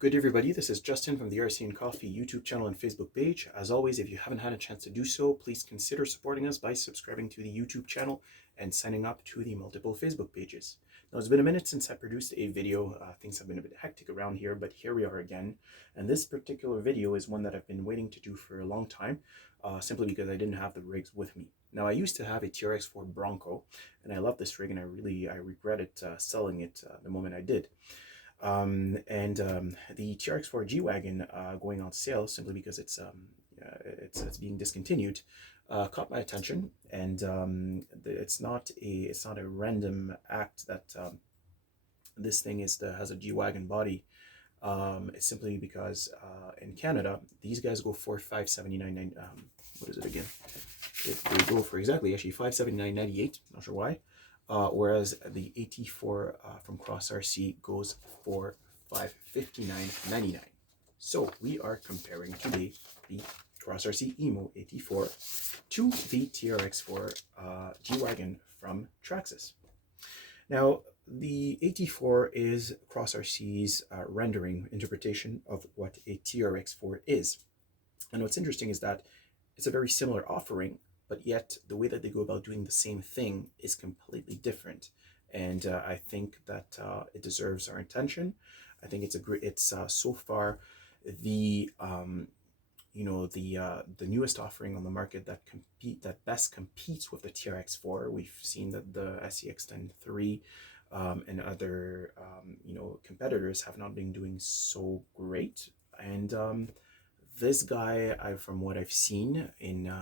Good everybody, this is Justin from the RC and Coffee YouTube channel and Facebook page. As always, if you haven't had a chance to do so, please consider supporting us by subscribing to the YouTube channel and signing up to the multiple Facebook pages. Now, it's been a minute since I produced a video. Things have been a bit hectic around here, but here we are again. And this particular video is one that I've been waiting to do for a long time, simply because I didn't have the rigs with me. Now, I used to have a TRX4 Bronco, and I love this rig, and I regretted selling it the moment I did. The TRX4 G-Wagon going on sale simply because it's being discontinued caught my attention, and it's not a random act that this thing has a G-Wagon body. It's simply because in Canada these guys go for $579. What is it again? They go for exactly actually $579.98. Not sure why. Whereas the AT4 from CROSS RC goes for $559.99. So we are comparing today the CROSS RC EMO AT4 to the TRX4 G-Wagon from Traxxas. Now, the AT4 is CROSS RC's rendering interpretation of what a TRX4 is. And what's interesting is that it's a very similar offering, but yet the way that they go about doing the same thing is completely different. And I think that it deserves our attention. I think it's so far the the newest offering on the market that best competes with the TRX4. We've seen that the SCX-10 III and other competitors have not been doing so great. And this guy, from what I've seen in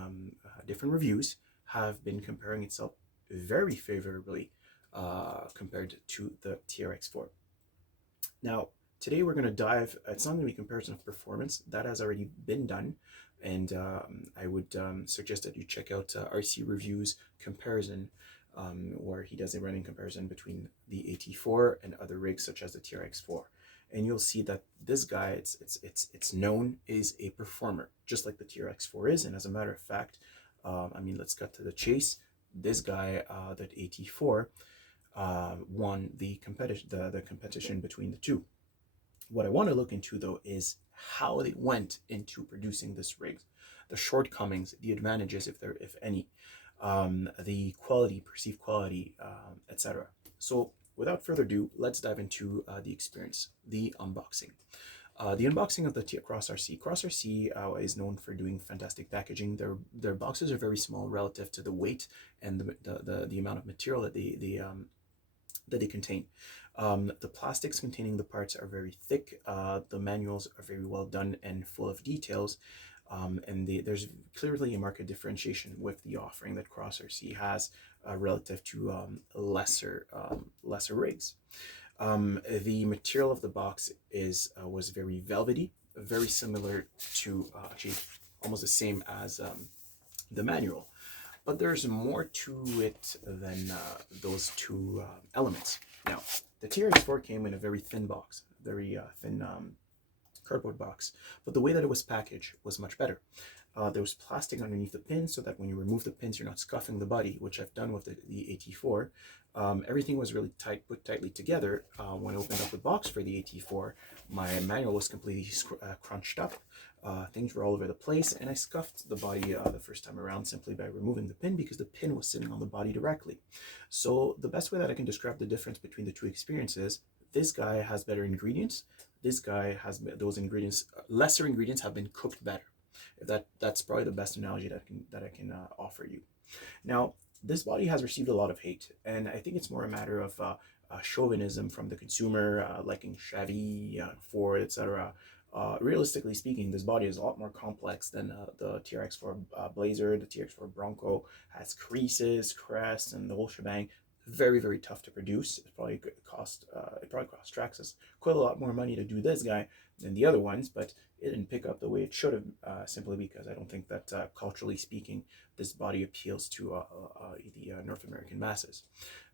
different reviews, have been comparing itself very favorably compared to the TRX4. Now, today we're going to dive, it's not going to be comparison of performance, that has already been done, and I would suggest that you check out RC Review's comparison, where he does a running comparison between the AT4 and other rigs such as the TRX4. And you'll see that this guy, it's known is a performer, just like the TRX4 is. And as a matter of fact, let's cut to the chase. This guy, that AT4, won the competition between the two. What I want to look into, though, is how they went into producing this rig, the shortcomings, the advantages, if any, the quality, perceived quality, etc. So, without further ado, let's dive into the experience, the unboxing. The unboxing of the CROSS RC. CROSS RC is known for doing fantastic packaging. Their boxes are very small relative to the weight and the amount of material that they contain. The plastics containing the parts are very thick. The manuals are very well done and full of details. There's clearly a market differentiation with the offering that CROSS RC has relative to lesser rigs. The material of the box was very velvety, very similar to actually almost the same as the manual, but there's more to it than those two elements. Now, the TRX4 came in a very thin box, very thin cardboard box, but the way that it was packaged was much better. There was plastic underneath the pins so that when you remove the pins, you're not scuffing the body, which I've done with the AT4. Everything was really put tightly together. When I opened up the box for the AT4, my manual was completely crunched up. Things were all over the place, and I scuffed the body the first time around simply by removing the pin because the pin was sitting on the body directly. So the best way that I can describe the difference between the two experiences, this guy has better ingredients. This guy has those ingredients, lesser ingredients have been cooked better. That's probably the best analogy that I can offer you. Now, this body has received a lot of hate, and I think it's more a matter of chauvinism from the consumer, liking Chevy, Ford, etc. Realistically speaking, this body is a lot more complex than the TRX4 Blazer. The TRX4 Bronco has creases, crests, and the whole shebang. Very, very tough to produce. It probably cost Traxxas quite a lot more money to do this guy than the other ones, but it didn't pick up the way it should have, simply because I don't think that culturally speaking, this body appeals to the North American masses.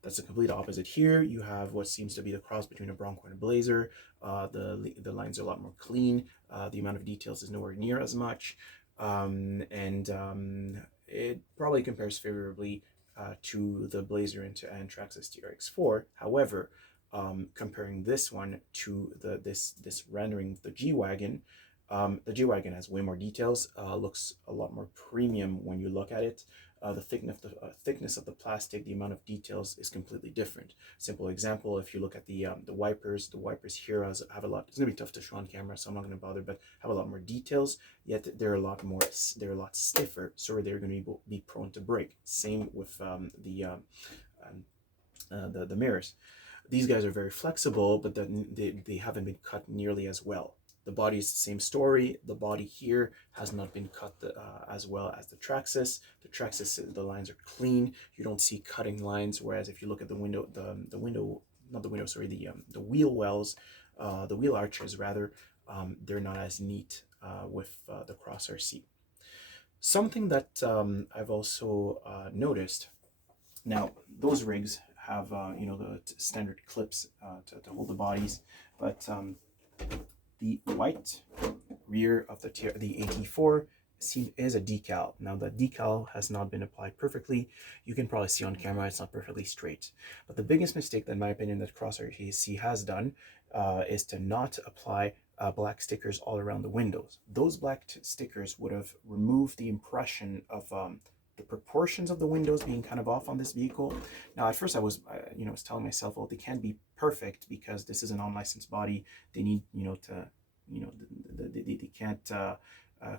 That's the complete opposite here. You have what seems to be the cross between a Bronco and a Blazer. The lines are a lot more clean. The amount of details is nowhere near as much, it probably compares favorably to the Blazer and Traxxas TRX4. However, comparing this one to this rendering of the G-Wagon. The G-Wagon has way more details, looks a lot more premium when you look at it. The thickness of the plastic, the amount of details is completely different. Simple example, if you look at the wipers here have a lot. It's gonna be tough to show on camera, so I'm not gonna bother, but have a lot more details. Yet they're a lot stiffer, so they're gonna be prone to break. Same with the mirrors. These guys are very flexible, but then they haven't been cut nearly as well. The body is the same story. The body here has not been cut as well as the Traxxas. The Traxxas, the lines are clean. You don't see cutting lines. Whereas if you look at the wheel wells, the wheel arches rather, they're not as neat with the CROSS RC. Something that I've also noticed. Now those rigs have the standard clips to hold the bodies, but the white rear of the AT4 is a decal. Now the decal has not been applied perfectly. You can probably see on camera it's not perfectly straight. But the biggest mistake, in my opinion, that CROSS RC has done is to not apply black stickers all around the windows. Those black stickers would have removed the impression of the proportions of the windows being kind of off on this vehicle. Now, at first I was telling myself, well, they can't be perfect because this is an unlicensed body. They need, they can't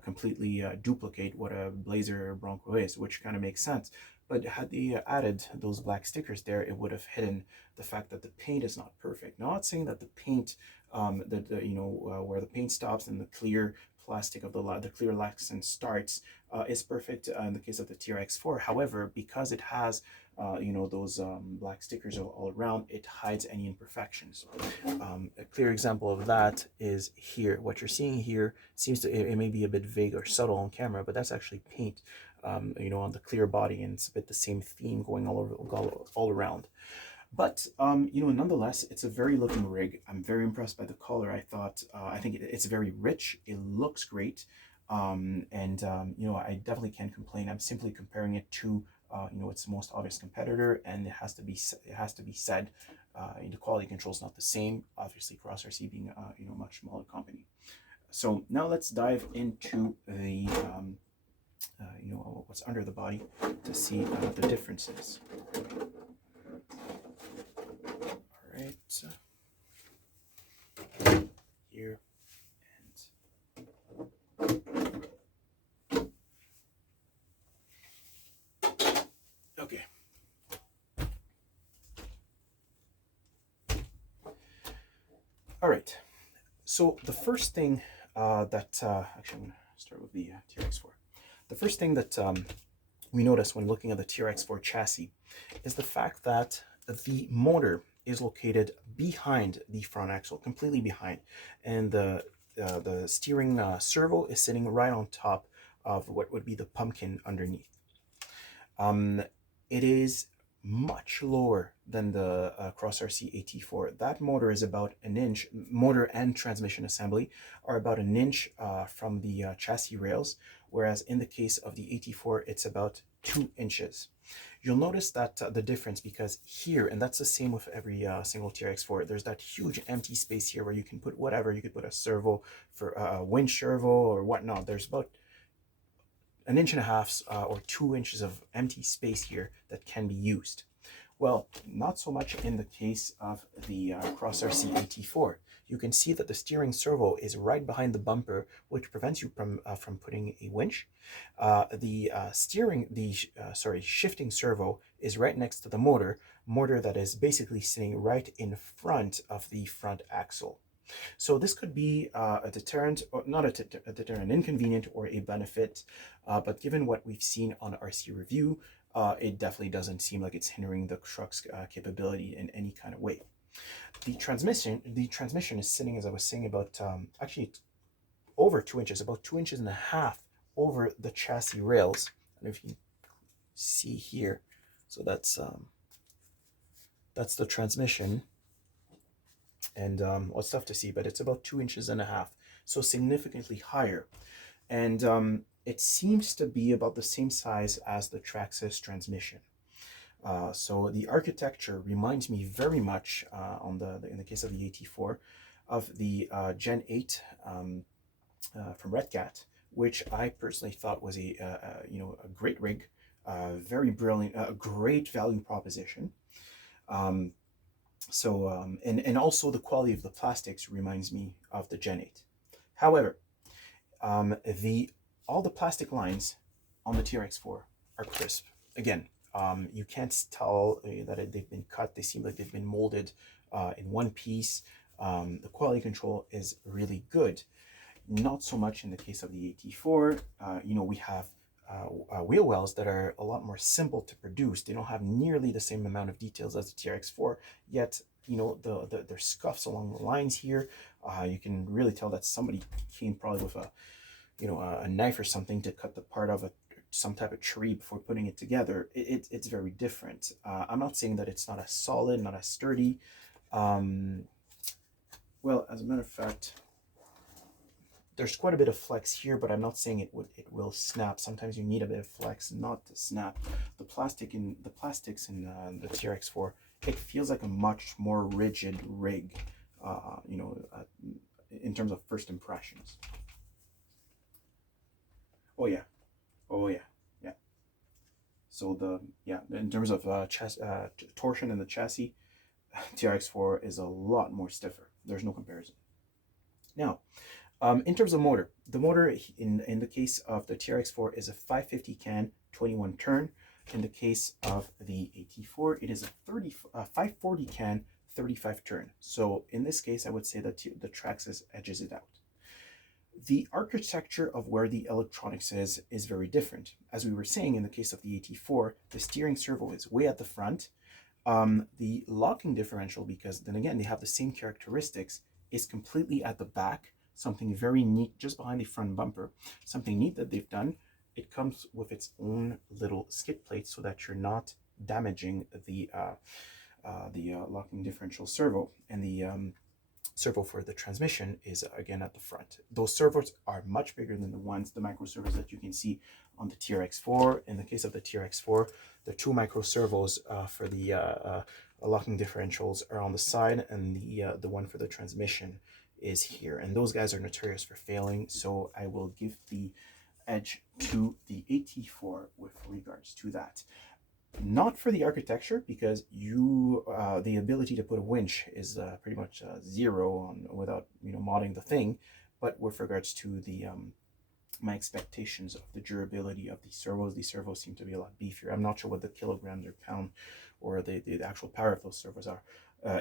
completely duplicate what a Blazer or Bronco is, which kind of makes sense. But had they added those black stickers there, it would have hidden the fact that the paint is not perfect. Now, I'm not saying that the paint, where the paint stops and the clear plastic of the clear accent starts is perfect in the case of the TRX4. However, because it has those black stickers all around, it hides any imperfections. A clear example of that is here. What you're seeing here it may be a bit vague or subtle on camera, but that's actually paint on the clear body, and it's a bit the same theme going all around. But nonetheless, it's a very looking rig. I'm very impressed by the color. I think it's very rich. It looks great, I definitely can't complain. I'm simply comparing it to its most obvious competitor, and it has to be said. The quality control is not the same. Obviously, CROSS RC being a much smaller company. So now let's dive into the what's under the body to see the differences. Right here and okay. All right. So the first thing actually I'm going to start with the TRX4. The first thing that we notice when looking at the TRX4 chassis is the fact that the motor is located behind the front axle, completely behind, and the steering servo is sitting right on top of what would be the pumpkin underneath. It is much lower than the CROSS RC AT4. That motor is about an inch. Motor and transmission assembly are about an inch from the chassis rails, whereas in the case of the AT4, it's about 2 inches. You'll notice that the difference, because here, and that's the same with every single TRX4, there's that huge empty space here where you can put whatever. You could put a servo for a winch servo or whatnot. There's about an inch and a half or 2 inches of empty space here that can be used. Well, not so much in the case of the CROSS RC AT4. You can see that the steering servo is right behind the bumper, which prevents you from putting a winch. The shifting servo is right next to the motor that is basically sitting right in front of the front axle. So this could be a deterrent, or not a deterrent, inconvenient, or a benefit. But given what we've seen on RC Review, it definitely doesn't seem like it's hindering the truck's capability in any kind of way. The transmission is sitting, as I was saying, about actually over 2 inches, about 2.5 inches over the chassis rails. I don't know if you can see here. So that's the transmission. And well, it's tough to see, but it's about 2.5 inches, so significantly higher. And it seems to be about the same size as the Traxxas transmission. So the architecture reminds me very much in the case of the AT4 of the Gen 8 from Red Cat, which I personally thought was a great rig, very brilliant, a great value proposition. And also the quality of the plastics reminds me of the Gen 8. However, all the plastic lines on the TRX4 are crisp. Again, you can't tell that they've been cut. They seem like they've been molded in one piece. The quality control is really good. Not so much in the case of the AT4. We have wheel wells that are a lot more simple to produce. They don't have nearly the same amount of details as the TRX4, yet there's scuffs along the lines here. You can really tell that somebody came probably with a knife or something to cut the part of some type of tree before putting it together. It's very different. I'm not saying that it's not as solid, not as sturdy. Well, as a matter of fact, there's quite a bit of flex here, but I'm not saying it will snap. Sometimes you need a bit of flex not to snap. The plastics in the TRX4, it feels like a much more rigid rig, in terms of first impressions. Oh yeah, yeah. So in terms of torsion in the chassis, TRX4 is a lot more stiffer. There's no comparison. Now, in terms of motor, the motor in the case of the TRX4 is a 550 can, 21 turn. In the case of the AT4, it is a 540 can, 35 turn. So in this case, I would say that the Traxxas edges it out. The architecture of where the electronics is very different. As we were saying, in the case of the AT4, the steering servo is way at the front. The locking differential, because then again, they have the same characteristics, is completely at the back. Something very neat just behind the front bumper. Something neat that they've done, it comes with its own little skid plate so that you're not damaging the locking differential servo. And the servo for the transmission is again at the front. Those servos are much bigger than the micro servos that you can see on the TRX4. In the case of the TRX4, the two micro servos for the locking differentials are on the side, and the one for the transmission is here. And those guys are notorious for failing, so I will give the edge to the AT4 with regards to that. Not for the architecture, because the ability to put a winch is pretty much zero without modding the thing, but with regards to the my expectations of the durability of these servos seem to be a lot beefier. I'm not sure what the kilograms or pound or the actual power of those servos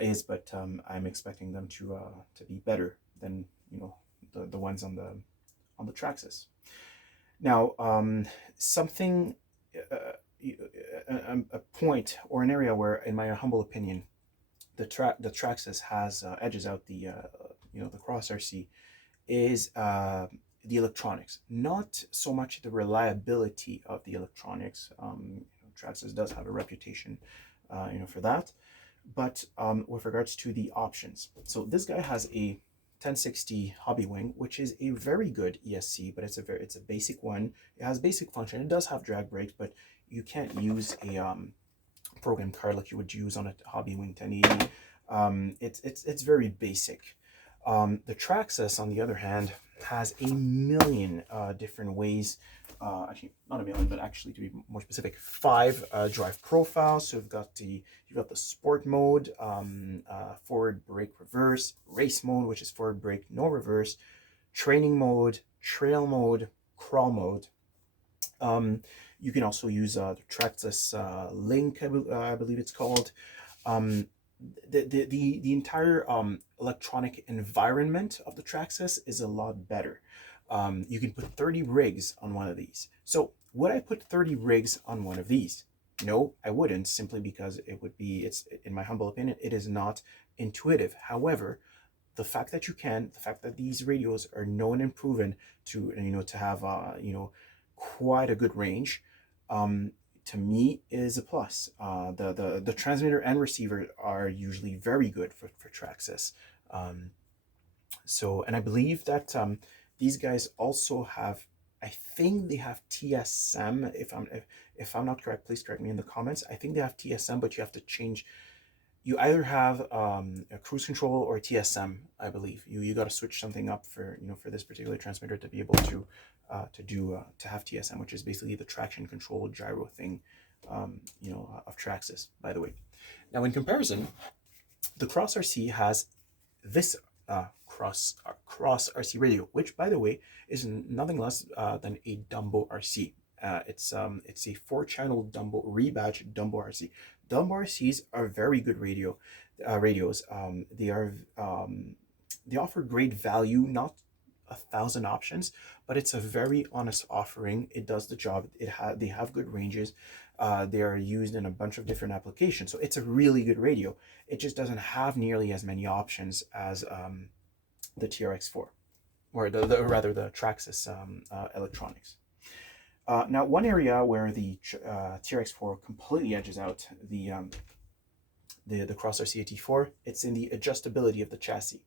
is, but I'm expecting them to be better than the ones on the Traxxas. Now, a point or an area where, in my humble opinion, the Traxxas has edges out the CROSS RC is the electronics. Not so much the reliability of the electronics. Traxxas does have a reputation, for that, but with regards to the options. So this guy has a 1060 hobby wing, which is a very good ESC, but it's a basic one. It has basic function. It does have drag brakes, but you can't use a program card like you would use on a hobby wing 1080. It's very basic. The Traxxas, on the other hand, has a million different ways. Actually, not a million, but actually, to be more specific, 5 drive profiles. So you've got the sport mode, forward brake reverse, race mode, which is forward brake no reverse, training mode, trail mode, crawl mode. You can also use the Traxxas Link, I believe it's called. The entire electronic environment of the Traxxas is a lot better. You can put 30 rigs on one of these. So would I put 30 rigs on one of these? No, I wouldn't, simply because it's in my humble opinion, it is not intuitive. However, the fact that these radios are known and proven to have quite a good range, to me is a plus. The transmitter and receiver are usually very good for Traxxas. And I believe that these guys also have I think they have TSM. If I'm not correct, please correct me in the comments. I think they have TSM, but you have to change. You either have a cruise control or TSM, I believe. You got to switch something up for for this particular transmitter to be able to have TSM, which is basically the traction control gyro thing, of Traxxas, by the way. Now, in comparison, the CROSS RC has this CROSS RC radio, which, by the way, is nothing less than a Dumbo RC. It's a 4-channel Dumbo rebadged Dumbo RC. Dumbo RCs are very good radios. They offer great value, not 1,000 options, but it's a very honest offering. It does the job. They have good ranges. They are used in a bunch of different applications, so it's a really good radio. It just doesn't have nearly as many options as the TRX4, or rather the Traxxas electronics. Now, one area where the TRX4 completely edges out the CROSS RC AT4, it's in the adjustability of the chassis.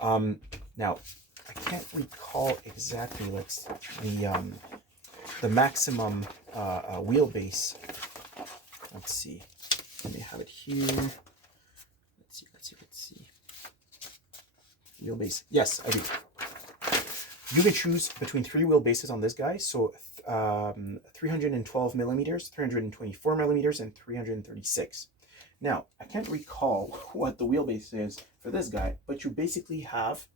Now, I can't recall exactly the maximum wheelbase. Let's see. I may have it here. Let's see. Wheelbase. Yes, I do. You can choose between 3 wheelbases on this guy. So 312 millimeters, 324 millimeters, and 336. Now, I can't recall what the wheelbase is for this guy, but you basically have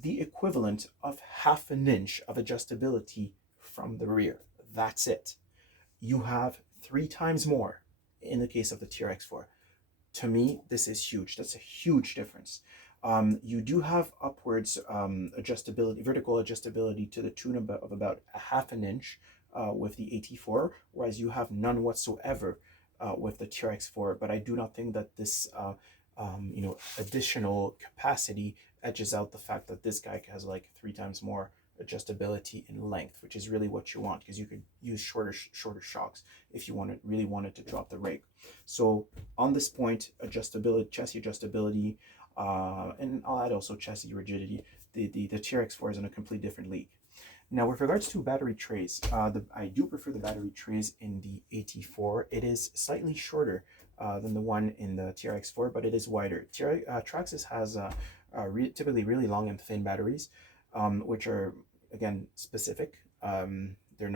the equivalent of 1/2 inch of adjustability from the rear. That's it. You have 3 times more in the case of the TRX4. To me, this is huge. That's a huge difference. You do have upwards adjustability, vertical adjustability to the tune of about 1/2 inch with the AT4, whereas you have none whatsoever with the TRX4. But I do not think that this additional capacity edges out the fact that this guy has like 3 times more adjustability in length, which is really what you want, because you could use shorter shocks if you really wanted to drop the rake. So on this point, adjustability, chassis adjustability, and I'll add also chassis rigidity, the TRX4 is in a completely different league. Now, with regards to battery trays, I do prefer the battery trays in the AT4. It is slightly shorter than the one in the TRX4, but it is wider. Traxxas has typically really long and thin batteries, which are, again, specific. They're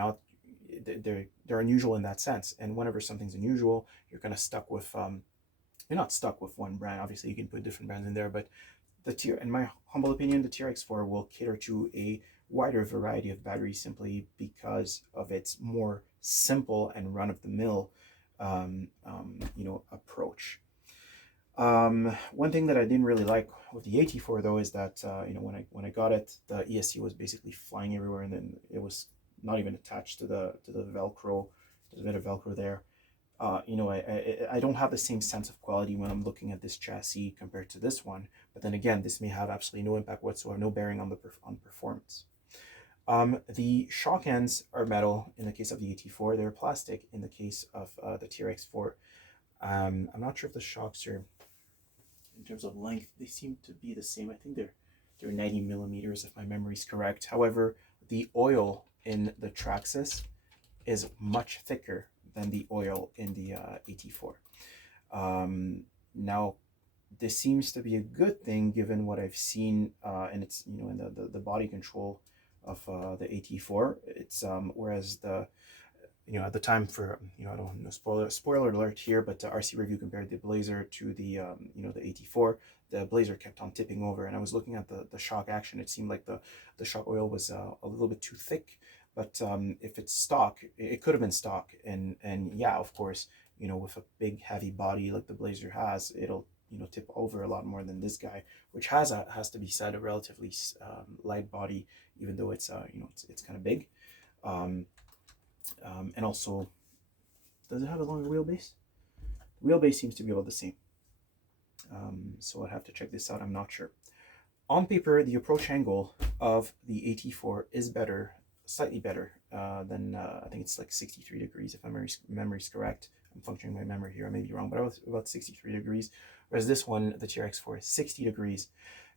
unusual in that sense. And whenever something's unusual, you're kind of stuck with you're not stuck with one brand. Obviously, you can put different brands in there, but in my humble opinion, the TRX4 will cater to a wider variety of batteries simply because of its more simple and run-of-the-mill approach. One thing that I didn't really like with the AT4 though is that when I got it, the ESC was basically flying everywhere, and then it was not even attached to the Velcro. There's a bit of Velcro there. I don't have the same sense of quality when I'm looking at this chassis compared to this one. But then again, this may have absolutely no impact whatsoever, no bearing on performance. The shock ends are metal in the case of the AT4. They're plastic in the case of the TRX4. I'm not sure if the shocks are, in terms of length, they seem to be the same. I think they're 90 millimeters if my memory is correct. However, the oil in the Traxxas is much thicker than the oil in the AT4. Now, this seems to be a good thing given what I've seen, and it's in the body control of the AT4. It's whereas at the time for I don't know, spoiler alert here, but RC Review compared the Blazer to the the AT4. The Blazer kept on tipping over, and I was looking at the shock action. It seemed like the shock oil was a little bit too thick. But if it's stock, it could have been stock, and yeah, of course, with a big heavy body like the Blazer has, it'll tip over a lot more than this guy, which has to be said, a relatively light body, even though it's it's kind of big, and also, does it have a longer wheelbase? Wheelbase seems to be about the same, so I'd have to check this out. I'm not sure. On paper, the approach angle of the AT4 is better. Slightly better than I think it's like 63 degrees if my memory is correct. I'm functioning my memory here, I may be wrong, but I was about 63 degrees, whereas this one, the TRX4, is 60 degrees.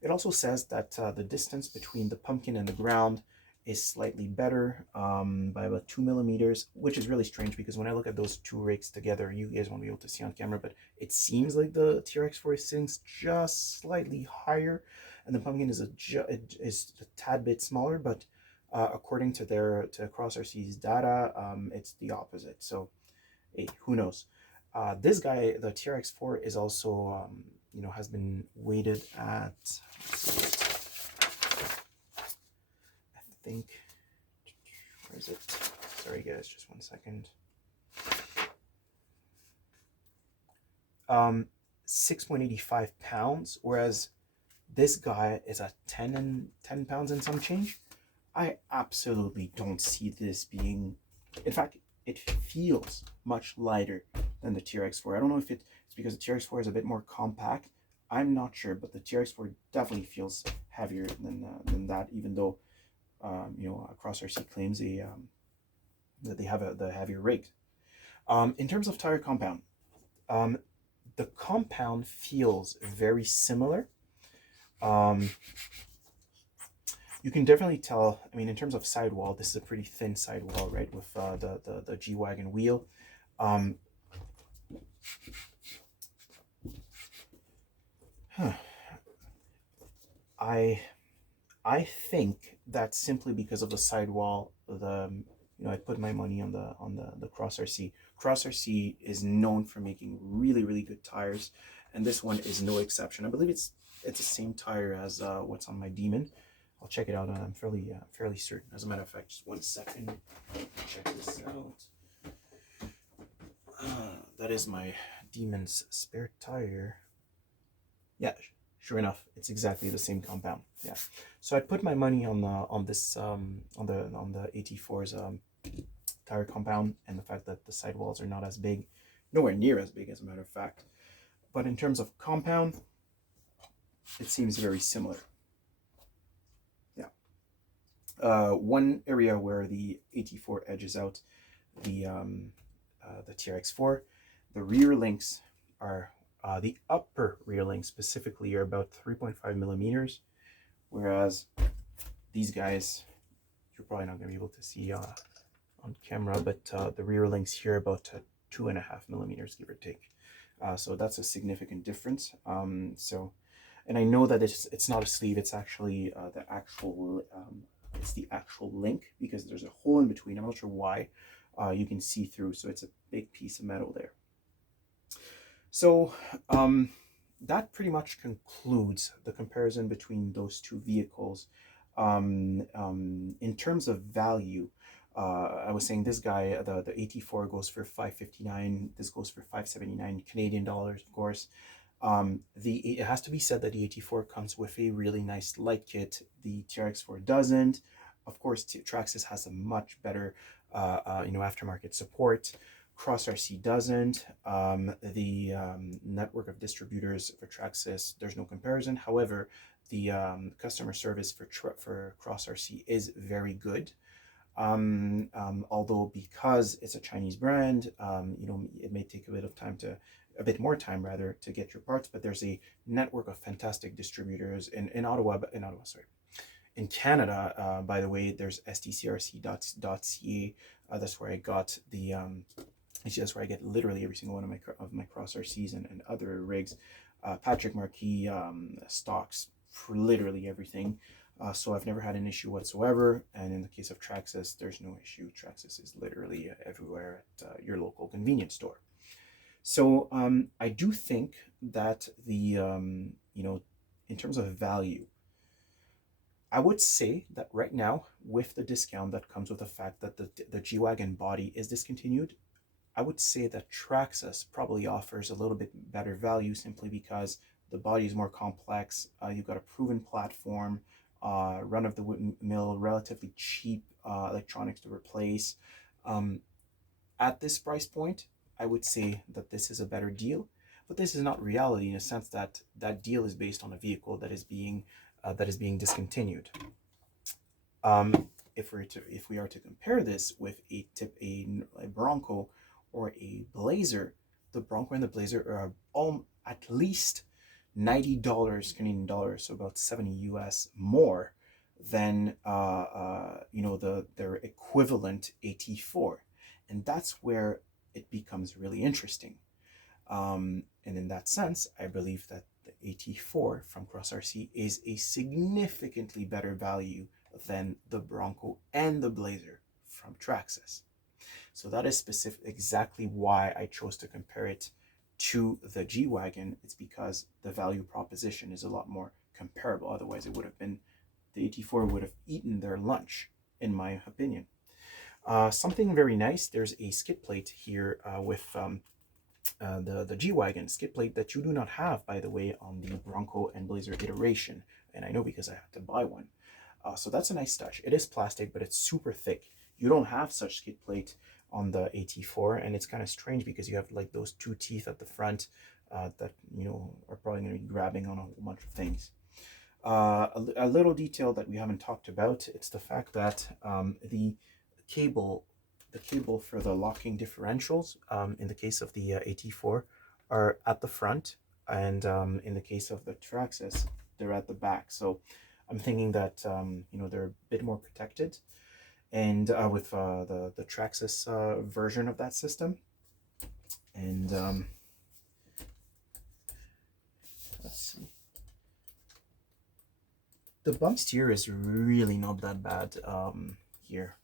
It also says that the distance between the pumpkin and the ground is slightly better by about 2 millimeters, which is really strange because when I look at those two rigs together, you guys won't be able to see on camera, but it seems like the TRX4 is sitting just slightly higher, and the Pumpkin is a tad bit smaller. But according to CROSS RC's data, it's the opposite. So, hey, who knows? This guy, the TRX4, is also has been weighted at. I think, where is it? Sorry guys, just 1 second. 6.85 pounds, whereas this guy is at 10 pounds and some change. I absolutely don't see this being, in fact, it feels much lighter than the TRX4. I don't know if it's because the TRX4 is a bit more compact. I'm not sure, but the TRX4 definitely feels heavier than that, even though CROSS RC claims that they have the heavier rig. In terms of tire compound, the compound feels very similar. You can definitely tell. I mean, in terms of sidewall, this is a pretty thin sidewall, right, with the G-Wagon wheel. I think that's simply because of the sidewall. I put my money on the CROSS RC. CROSS RC is known for making really good tires, and this one is no exception. I believe it's the same tire as what's on my Demon. I'll check it out, and I'm fairly certain. As a matter of fact, just 1 second. Check this out. That is my Demon's spare tire. Yeah. Sure enough, it's exactly the same compound. Yeah, so I put my money on the AT4's tire compound, and the fact that the sidewalls are not as big, nowhere near as big as a matter of fact. But in terms of compound, it seems very similar. Yeah. One area where the AT4 edges out the TRX4, the rear links are. The upper rear links specifically are about 3.5 millimeters, whereas these guys, you're probably not going to be able to see on camera, but the rear links here are about 2.5 millimeters, give or take. So that's a significant difference. And I know that it's not a sleeve; it's actually the actual link, because there's a hole in between. I'm not sure why. You can see through, so it's a big piece of metal there. So that pretty much concludes the comparison between those two vehicles. In terms of value, I was saying this guy, the AT4 goes for $559. This goes for $579 Canadian dollars, of course. It has to be said that the AT4 comes with a really nice light kit. The TRX4 doesn't. Of course, Traxxas has a much better aftermarket support. CROSS RC doesn't. The network of distributors for Traxxas, there's no comparison. However, the customer service for CROSS RC is very good. Although because it's a Chinese brand, it may take a bit more time to get your parts. But there's a network of fantastic distributors in Canada. By the way, there's stcrc.ca. That's where I got the. That's where I get literally every single one of my CROSS RCs and other rigs. Patrick Marquis stocks for literally everything. So I've never had an issue whatsoever. And in the case of Traxxas, there's no issue. Traxxas is literally everywhere at your local convenience store. So I do think that in terms of value, I would say that right now, with the discount that comes with the fact that the G-Wagon body is discontinued, I would say that Traxxas probably offers a little bit better value, simply because the body is more complex. You've got a proven platform, run-of-the-mill, relatively cheap electronics to replace. At this price point, I would say that this is a better deal, but this is not reality, in a sense that that deal is based on a vehicle that is being discontinued. If we are to compare this with a Bronco or a Blazer, the Bronco and the Blazer are at least $90 Canadian dollars, so about 70 US more than their equivalent AT4, and that's where it becomes really interesting. And in that sense, I believe that the AT4 from CROSS RC is a significantly better value than the Bronco and the Blazer from Traxxas. So that is exactly why I chose to compare it to the G-Wagon. It's because the value proposition is a lot more comparable. Otherwise, it would have been, the AT4 would have eaten their lunch, in my opinion. Something very nice, there's a skid plate here with the G-Wagon skid plate that you do not have, by the way, on the Bronco and Blazer iteration. And I know because I had to buy one. So that's a nice touch. It is plastic, but it's super thick. You don't have such skid plate on the AT4, and it's kind of strange because you have like those two teeth at the front that, you know, are probably going to be grabbing on a whole bunch of things. A little detail that we haven't talked about, it's the fact that the cable for the locking differentials in the case of the AT4 are at the front, and in the case of the Traxxas, they're at the back. So I'm thinking that you know, they're a bit more protected, and with the Traxxas version of that system. And let's see, the bump steer is really not that bad here.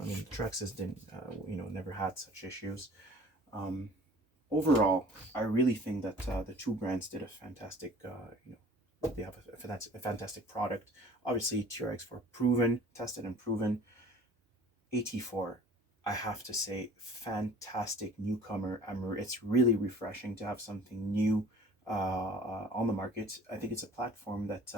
I mean, Traxxas didn't, you know, never had such issues. Overall, I really think that the two brands did a fantastic, you know, they have a fantastic product. Obviously, TRX4 proven, tested and proven. AT4, I have to say, fantastic newcomer. It's really refreshing to have something new on the market. I think it's a platform that,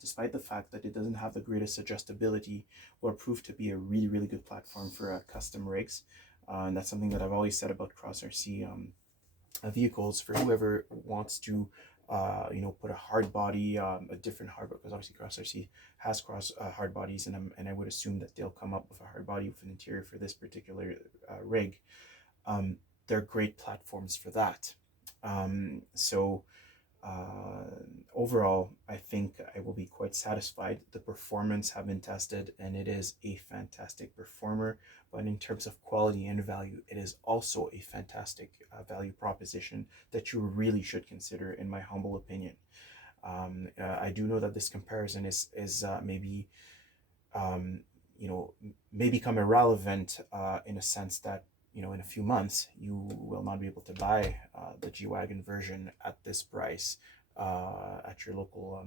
despite the fact that it doesn't have the greatest adjustability, will prove to be a really, really good platform for custom rigs. And that's something that I've always said about CROSS RC vehicles. For whoever wants to, you know, put a hard body, a different hard body, because obviously CROSS RC has hard bodies, and I would assume that they'll come up with a hard body with an interior for this particular rig. They're great platforms for that. So overall, I think I will be quite satisfied. The performance have been tested, and it is a fantastic performer. But in terms of quality and value, it is also a fantastic value proposition that you really should consider, in my humble opinion. I do know that this comparison is maybe you know, may become irrelevant in a sense that, you know, in a few months you will not be able to buy the G-Wagon version at this price at your local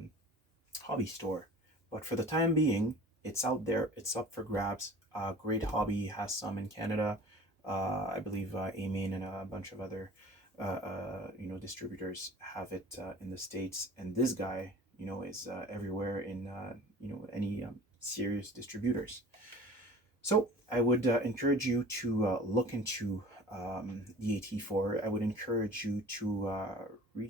hobby store. But for the time being, it's out there, it's up for grabs. Great Hobby has some in Canada. I believe Amen and a bunch of other you know, distributors have it in the States, and this guy, you know, is everywhere in you know, any serious distributors. So I would encourage you to look into the AT4. I would encourage you to